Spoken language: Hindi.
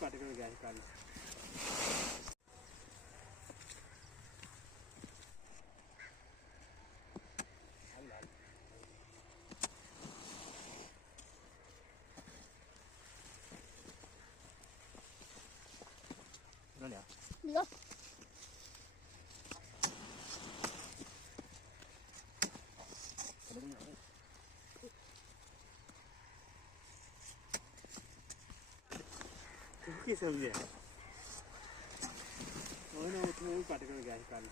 पटकन गया कल Được. की समझे वो ना उठने में पटकन गया कल